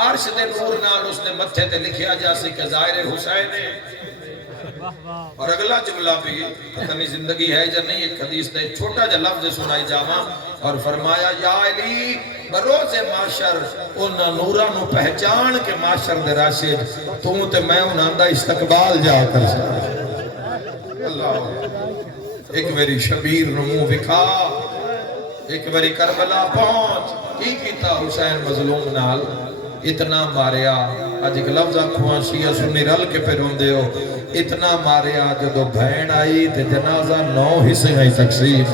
عرش دے نور نال اس نے متھے تے لکھیا جاسی کہ ظاہر حسین ہے. اور اگلا جملہ بھی پتہ نہیں زندگی ہے یا نہیں ایک حدیث نے چھوٹا جا لفظ سنائی جاواں اور فرمایا یا علی بروز معاشر انہاں نوراں نو پہچان کے معاشر دے راشد تو تے میں انہاں دا استقبال جا کر سکتا. اللہ ایک میری شبیر نو منہ وکھا ایک میری کربلا پہنچ کی کیتا حسین مظلوم نال اتنا ماریا. آج ایک لفظ آنکھواں شیعہ سنی رل کے پہ روندے ہو اتنا ماریا جدو بہن آئی تے جنازہ 9 حصے آئی تقسیم.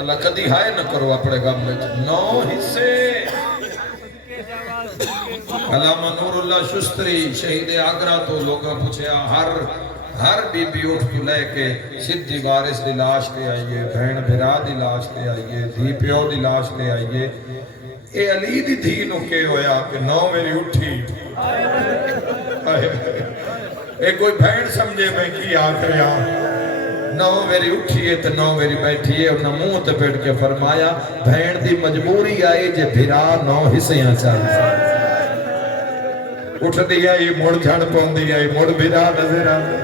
اللہ کدی ہائے نہ کرو اپنے غم میں 9 حصے. علامہ نور اللہ شستری شہید آگرہ تو لوگاں پوچھیا ہر بی بی اٹھ تو لے کے سدھی وارث دی لاش لے آئیے بہن بھرا دی لاش لے آئیے دھی پیو دی لاش لے آئیے. اے علی دی دھی نو کے ہویا کہ 9 میری اٹھی. اے کوئی بہن سمجھے میں کی آکھیا 9 میری اٹھی ہے تو 9 میری بیٹھی ہے. انہاں منہ تے بیٹھ کے فرمایا بہن دی مجبوری آئی جے بھرا 9 حصیاں چاہیے. اٹھ دیا ہی مڑ جھڑ پون دیا ہی مڑ بھرا نظر آنے.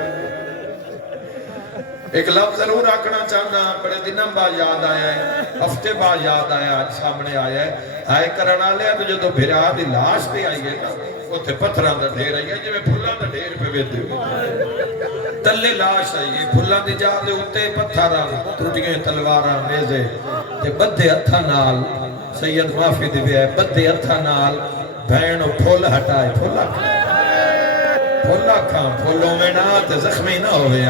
ایک لفظ ضرور آکھنا چاہنا بڑے دنوں بعد یاد آیا ہے ہفتے بعد یاد آیا آج سامنے آیا ہے. ہائے کرنا لیا تو جدو بھرا دی لاش پہ آئیے نا اتھے پتھراں دا ڈھیر آئیے جو میں پھلاں دا ڈھیر پہ بیٹھے ہوئے تلے لاش آئیے پھلاں دی جا دے اتے پتھراں ٹوٹیاں تلواراں نیزے تے بدے ہتھاں نال سید معافی دی وے بدے ہتھاں نال بہن پھول ہٹائے پھولا کھاں پھولوں میں نہ تے زخمی نہ ہوئے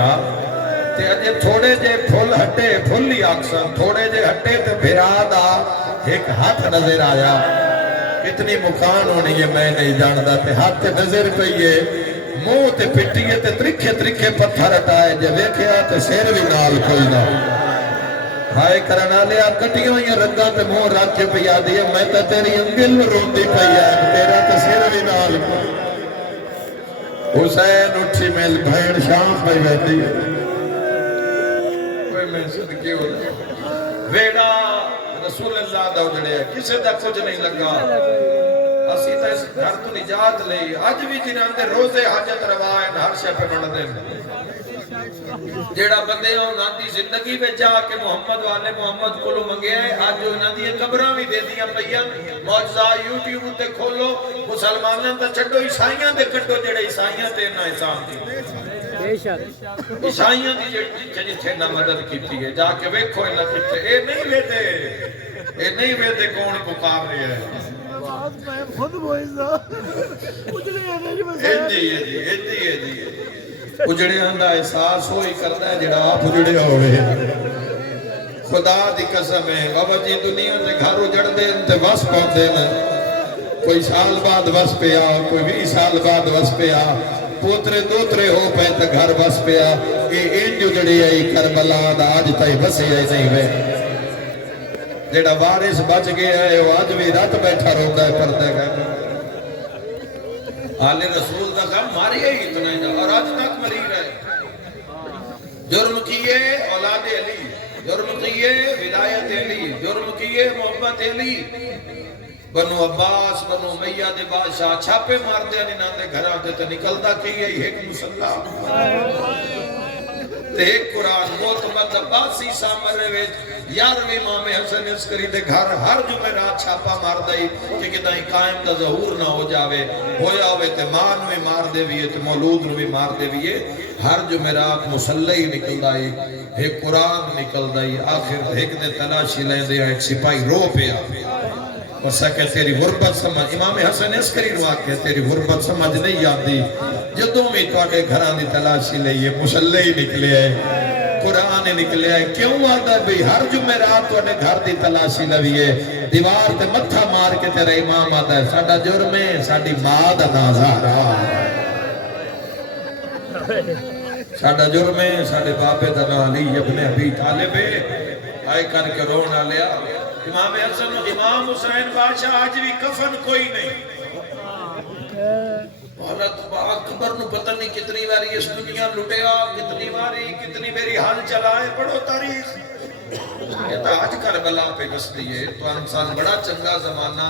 تے اجے تھوڑے جے پھول ہٹے پھولی آکسن تھوڑے جے ہٹے تے بھرا دا ایک ہاتھ نظر آیا. کتنی مکان ہونی ہے میں نہیں جاندہ تے ہاتھ نظر پئیے منہ تے پٹیے تے ترکھے پتھر ہٹائے جے ویکھیا تے سیر بھی نال کوئی نہ. ہائے کرنا لیا کٹیوں یہ رنگاں تے منہ رکھ کے پیا دیے میں تے تیری انگل روندی پیا تیرا تے سیر بھی نال کوئی. حسین اٹھی میل بھین شام پہ بیٹھی کوئی میں صدقی ہو ویڑا رسول اللہ دا اجڑے ہے کسے دا کچھ نہیں لگا. اسی تا اس گھر تو نجات لئی آج بھی جنہاں دے روزے حاجت روائن ہر شے پہ بڑھ دیں جیڑا بندے ہوں ناندی زندگی میں جا کے محمد والے محمد کو لو منگے ہیں آج جو ناندی قبران بھی دے دیا پہیاں موجزہ یوٹیوب تے کھولو مسلمانوں تے چھڑو عیسائیاں دے کٹو جیڑے عیسائیاں تے نہ حساب دی عیسائیاں دی جڑی تھے نہ مدد کی تھی ہے جا کے ویکھو انہاں کتے اے نہیں ویدے کون پکار رہے ہیں خود بوئیزا اجڑے ہیں جی اجڑے ہندہ احساس ہوئی کرتا ہے جڑا آپ اجڑے ہوئے خدا دی قسم ہے بابا جی دنیا سے گھر اجڑ دے انتے وس پہنچ دے میں کوئی سال بعد وس پہ آ کوئی 20 سال بعد وس پہ آ پوترے دوترے ہو پہ تے گھر وس پہ آ یہ انج اجڑی آئی کربلا دا آج تائی بسی آئی نہیں ہوئے جڑا وارث بچ گیا ہے وہ آج بھی رات بیٹھا روتا ہے پردے گئے آل رسول کا غم ماری ہے اتنا ہی اور آج تک مری رہے. جرم کیے اولاد علی جرم کیے ولایت علی جرم کیے محبت علی بنو عباس بنو میہ دے بادشاہ چھاپے مار دیا نینہ دے گھران تے نکلتا کیے ایک مسلح تے ایک قرآن موتمد عباسی سامرے ویچ 11ویں امام حسن عسکری دے گھر ہر جمعرات چھاپا مار دائی کہ کتائی قائم دا ظہور نہ ہو جاوے ہویا ہوئے تے مان میں مار دے ویے تے مولود میں مار دے ویے ہر جمعرات مسلحی نکل دائی ایک قرآن نکل دائی آخر ایک دے تلاشی لیں دے ایک سپاہی رو پہ وسا کہ تیری غربت سمجھ امام حسن عسکری روا کہ تیری غربت سمجھ نہیں آتی جدوں میں تو آگے گھران دی تلاشی لئیے مسلحی نکلے ہے قرآن نکلے ہے کیوں آتا ہے بھئی ہر جمعرات تو آگے گھر دی تلاشی لئیے دیوار تے متھا مار کے تیرے امام آتا ہے ساڑھا جرمے ساڑھی ماد نازارا ساڑھا جرمے ساڑھے باپے دنا علی ابن ابی طالبے آئے کر کے رونا لیا امام حسن و امام حسین بادشاہ آج بھی کفن کوئی نہیں عورت اکبر نو پتہ نہیں کتنی باری اس دنیا لٹیا، کتنی باری کتنی میری حال چلائے، پڑھو تاریخ. یہ تو آج کربلا پہ بس دیئے تو انسان بڑا چنگا زمانہ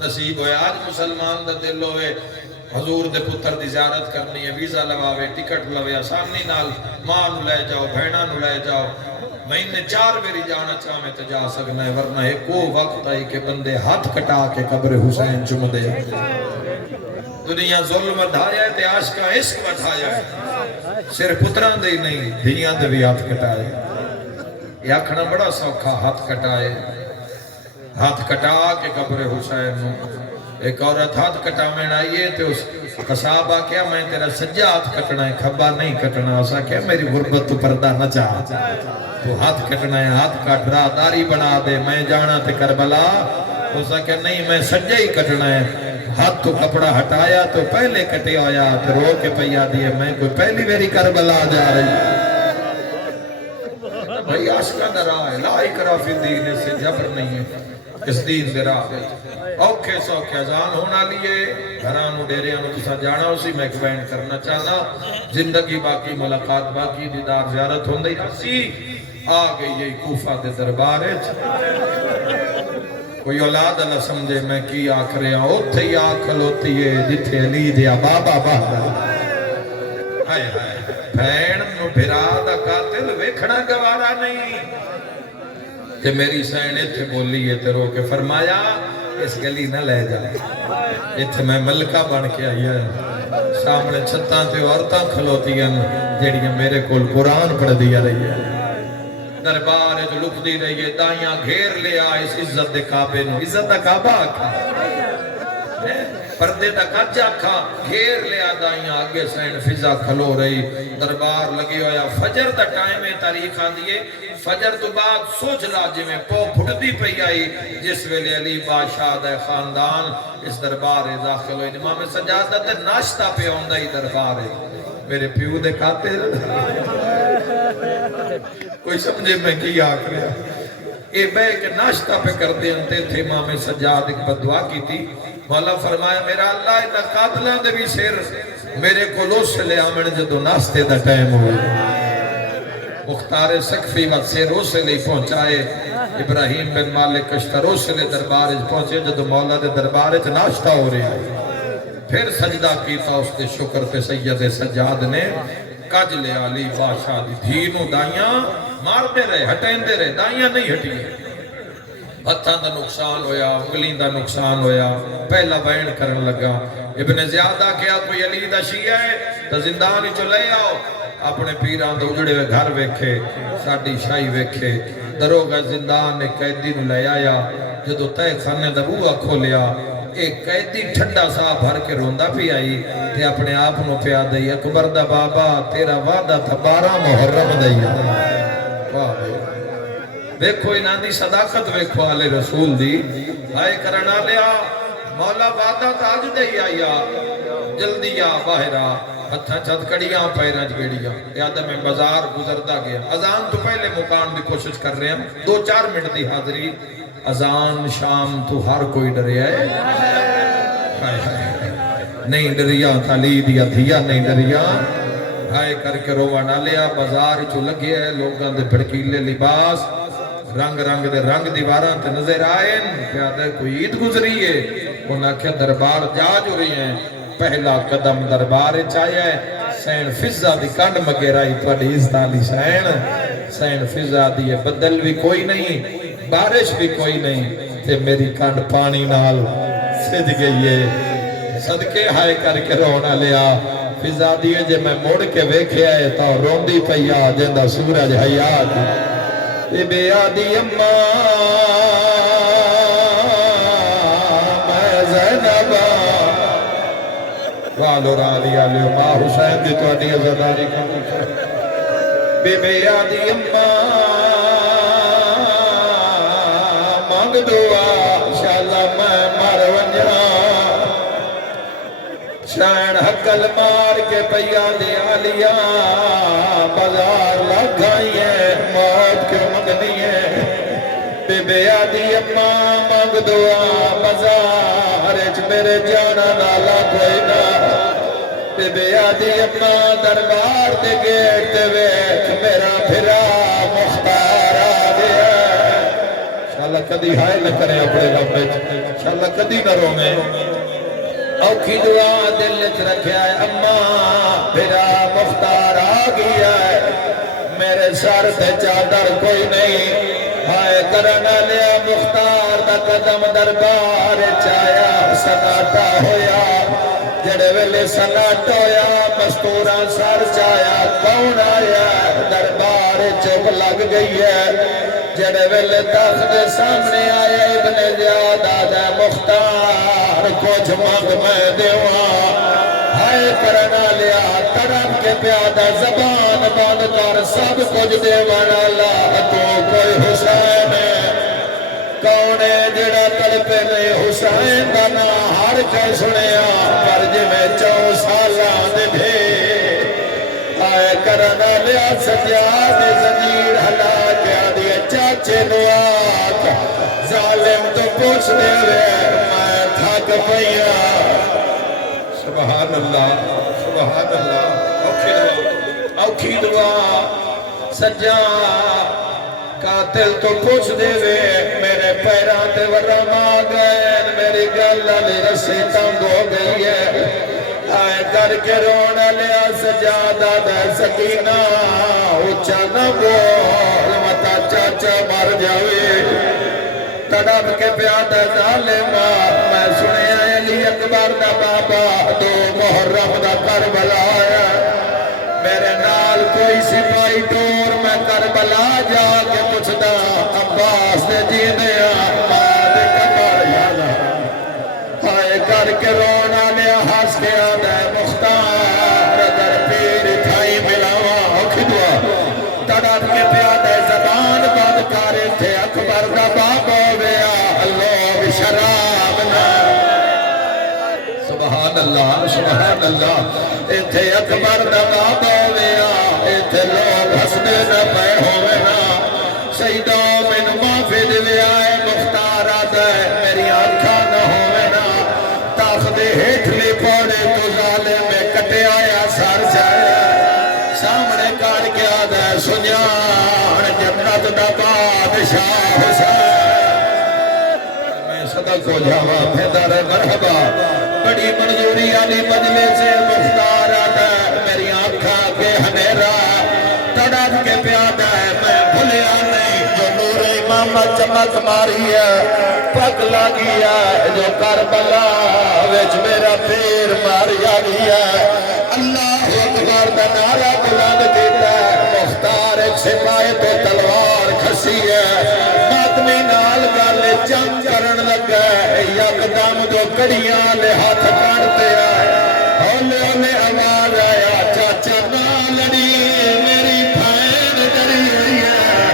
نصیب ہوئے. آج مسلمان دا دل ہوئے حضور دے پتر دی زیارت کرنی ہے، ویزا لگاوے، ٹکٹ لوے، آسانی نال ماں نو لے جاؤ، بہنہ نو لے جاؤ. مہینے 4 میری جانا چاہمیں تو جا سکنا ہے، ورنہ ایک وہ وقت آئی کہ بندے ہاتھ کٹا کے قبر حسین چم دے. دنیا ظلم ادھایا ہے تے عاشقاں عشق بٹھایا ہے، صرف پتران دے ہی نہیں دنیا دے بھی ہاتھ کٹائے. یہ آکھنا بڑا سوکھا، ہاتھ کٹائے، ہاتھ کٹا کے قبر حسین نو. ایک عورت ہاتھ کٹا میں آئیے تو اس قصاب آکیا میں تیرا سجا ہاتھ کٹنا ہے، کھبا نہیں کٹنا. اسا کیا میری غربت تو پردہ نہ چاہ، تو ہاتھ کٹنا ہے، ہاتھ کٹ رہا، داری بنا دے، میں جانا تے کربلا. اسا کیا نہیں میں سجا ہی کٹنا ہے. ہاتھ تو کپڑا ہٹایا تو پہلے کٹے آیا تو رو کے پیا دیئے میں کوئی پہلی میری کربلا جا رہی. بھئی عاشقہ درہ ہے، لا اکراہ فی الدین سے جبر نہیں ہے، اس دین دے راہ ہے. اوکھے سوکھے ازان ہونا لیے گھرانو ڈیریانو تسا جانا اسی میں ایک بیان کرنا چاہنا. زندگی باقی، ملاقات باقی، دیدار زیارت ہوندی اسی آگئی یہ کوفہ دے دربارے. کوئی اولاد اللہ سمجھے میں کی آکھ رہا اتھے ہی آکھل ہوتی ہے جتھے علی دیا بابا بہدر. ہائے ہائے بھین نو بھرا دا قاتل ویکھنا گوارا نہیں. تے میری سینے تھے بولی ہے تے رو کے فرمایا اس گلی نہ لے جا، اتھے میں ملکہ بن کے آئی ہے. سامنے چھتاں تے عورتاں کھلوتی ہیں جیڑیاں میرے کول قرآن پڑھ دیا رہی ہے. دربار جو لک دی رہی ہے، دائیاں گھیر لیا اس عزت دے کعبے نو. عزت دا کعبہ آکھا، پردے دا کچ آکھا، گھیر لیا دائیاں آگے سین فضا کھلو رہی. دربار لگی ہویا فجر دا ٹائم ہے. تاریخ آن دیئے فجر تو بعد سوچ لا جی میں پو پھٹتی پئی آئی جس ویلے علی بادشاہ دے خاندان اس دربار داخل ہوئی. امام سجادہ تے ناشتہ پہ ہوندہ ہی دربار ہے. میرے پیو دے قاتل کوئی سمجھے میں کی آکھ رہا. اے بے کہ ناشتہ پہ کر دے انتے تھے. امام سجاد ایک بدعا کی تھی، مولا فرمایا میرا اللہ انہا قاتلان دے بھی سر میرے کو لو سے لے آمن جدو ناستے دا ٹائم ہوئے. مختار سقفی وقت سے رو سے لے پہنچائے. ابراہیم بن مالک کشتہ رو سے لے دربار پہنچے جدو مولا دے دربار ناشتہ ہو رہے آئے. پھر سجدہ کیتا اس دے شکر پہ سید سجاد نے کج لے علی بادشاہ دی دھینوں دائیاں مار دے رہے، ہٹیں دے رہے، دائیاں نہیں ہٹی. ہتھاں دا نقصان ہویا، انگلین دا نقصان ہویا. پہلا بیان کرن لگا ابن زیادہ کیا کوئی علی دا شیعہ ہے تو زندانی چو لے آؤ. اپنے پیران دے اجڑے ہوئے گھر ویکھے، ساڑی شاہی ویکھے. دروگہ زندان نے قیدی نو لے آیا. جدو تے خانے دا بوہا کھولیا ایک قیدی ٹھنڈا سا بھر کے روندہ بھی آئی تے اپنے آپ نو پیا دئی اکبر دا بابا تیرا وعدہ تھا 12 محرم دئی. واہ بھائی دیکھو انہاں دی صداقت ویکھو آلِ رسول دی. آئے کرنا لیا مولا وعدہ تاج دئی آیا جلدی آ باہر آ. ہتھاں چھت کڑیاں پیراں جگڑیاں. یاد میں بازار گزرتا گیا. اذان تو پہلے مقام دی کوشش کر رہے ہیں 2-4 منٹ دی حاضری. اذان شام تو ہر کوئی ڈریا ہے نہیں ڈریا تالی دیا دھیا نہیں ڈریا. ہائے کر کے روانہ لیا بازار چو لگے ہے. لوگاں دے بھڑکیلے لباس رنگ رنگ دے رنگ دیواراں تے نظر آئے. پیادہ کوئی عید گزری ہے. انہاں کیا دربار جا جو رہی ہیں. پہلا قدم دربار چاہیا ہے. سین فضا دی کنڈ مگیرائی توڑی ازدالی سین فضا دی بدل بھی کوئی نہیں، بارش بھی کوئی نہیں تے میری کنڈ پانی نال سج گئی ہے. صدقے ہائے کر کے رونا لیا. فضا دیئے جے میں موڑ کے ویکھے آئے تو روندی پیا جندہ سورج حیات. اے بے آدی اماں میں زینبہ والو رالی آلیو ماں حسین دی تو اڈی عزداری کا بے بے آدی اماں مانگ دعا انشاءاللہ میں مر ونجنا. شین حقل مار کے پیا دے آلیا بازار لگائی ہے موت کیوں منگنی ہے. بے بے آدی اماں مانگ دعا بازار اچ میرے جانا نالا کوئی نہ. بے بے آدھی اما دربار دے گیٹ دے ویکھ میرا پھرا مختار آ گیا انشاءاللہ کدی ہائے نہ کریں اپنے رب انشاءاللہ کدی نہ رویں اوکھی دعا دل وچ رکھیا ہے اما پھرا مختار آ گیا ہے میرے سر تے چادر کوئی نہیں ہائے کرنا لیا مختار دا قدم دربار چایا سناٹا ہویا جڑے ویلے سناٹا ہویا مستورا سر چایا کون آیا دربار چپ لگ گئی ہے جڑے ویلے تخت سامنے آیا ابن زیاد آدھا مختار کچھ مانگ میں دیواں ہائے کرنا لیا تڑپ کے پیادہ زبان بند کر سب کچھ دیوانا اللہ تو کوئی حسین کون ہے جڑا تڑپے نہیں حسین کا نا ہر کے سنیا پر جی میں 4 سالان دے آئے کرنا لیا سجاد زنجیر ہلا کے آدھے چاچے نواک ظالم تو پوچھ دے میں تھک پئیا سبحان اللہ اوکھی دعا سجا قاتل تو پوچھ دے وے میرے پیران تے ورم آ گئے میری گل علی رسی تنگ ہو گئی ہے آئے کر کے رونا لیا سجادہ دے سکینہ اچھا نہ بول متا چاچا مر جاوے تڑپ کے پیادہ ظالمہ میں سنے علی اکبر دا بابا 2 محرم دا کربلا ہے میرے نال کوئی سپاہی ٹور میں کربلا جا کے پوچھدا عباس دے جیندیا ماں دے کمر یادا ہائے کر کے رونا لیا ہنس کے آدھا مختار اگر پیر تھائی ملاواں اوکھی دعا تڑپ کے پیادہ زبان بند کر تھے اکبر دا بابا ویا اللہ شراب نہ سبحان اللہ ایتھے اکبر دا بابا ویا ایتھے لوگ ہسدے نہ پے ہووے نا سیدہ من معافی دے آئے مختار آدھے میری آنکھاں نہ ہووے نا تاخ دے ہیٹھلی پوڑے تو ظالم میں کٹے آیا سار جائے سامنے کار کے آدھے سنیان جنت دا بادشاہ حسین میں صدق ہو جاوا پھیدار مرحبا بڑی منظوری علی مجلس مختار آدھا میری آنکھاں کے ہنیرا تڑپ کے پیادہ ہے میں بھولیا نہیں جو نور امام چمک ماری ہے پگ لگی ہے جو کربلا وچ میرا پیر ماریا گیا اللہ اکبر دا نعرہ بلند دیتا ہے مختار چھپائے تو تلوار کھسی ہے ماتمی نال گالے جنگ کرن لگا ہے یکدم دو کڑیاں لے ہاتھ کارتے آئے ہولے ہولے آواز آیا چاچا نہ لڑی میری بھین ڈری ہوئی ہے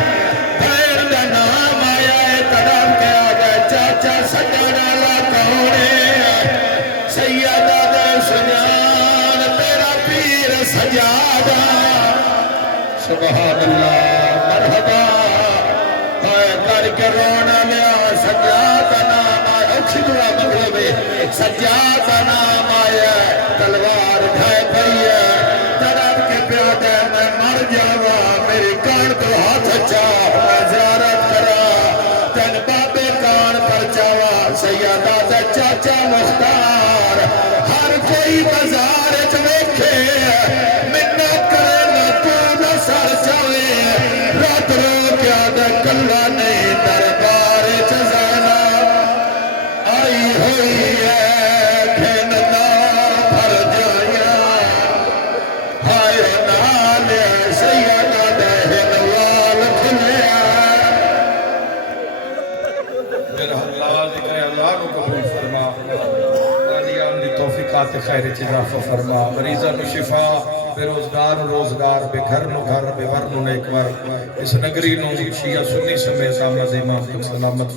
بھین دا نام آیا ہے قدم کے آگے چاچا سجا ڈالا کوڑے سیدہ دے سجان تیرا پیر سجادہ سبحان اللہ مرحبا کر کے رونا لیا سجادہ نام آیا اچھی دعا مطلب سجادہ نام آیا تلوار ڈھائے پئی ہے تڑپ کے پیادہ میں مر جاوا میری کان تو ہاتھ چاہ میں زیارت کرا تن بابے کان پر چاوا سیدہ دا چاچا مختار ہر کوئی بازار چوکھے منت کرے نہ تو نہ سر چاوے رات رو کیا دا کلہ نہیں دربار چزانا آئی ہوئی ہے کھیننا بھر جایا ہائے نال سیدہ دہن وال کھلیا میرا اللہ ذکر اللہ نو قبول فرما آلیان دی توفیقات خیر اضافہ فرما مریضہ نو شفا بے روزگار روزگار بے گھر نو گھر بے ور نو نیک ور اس نگری نو شیعہ سنی سمیت آمد امام تک سلامت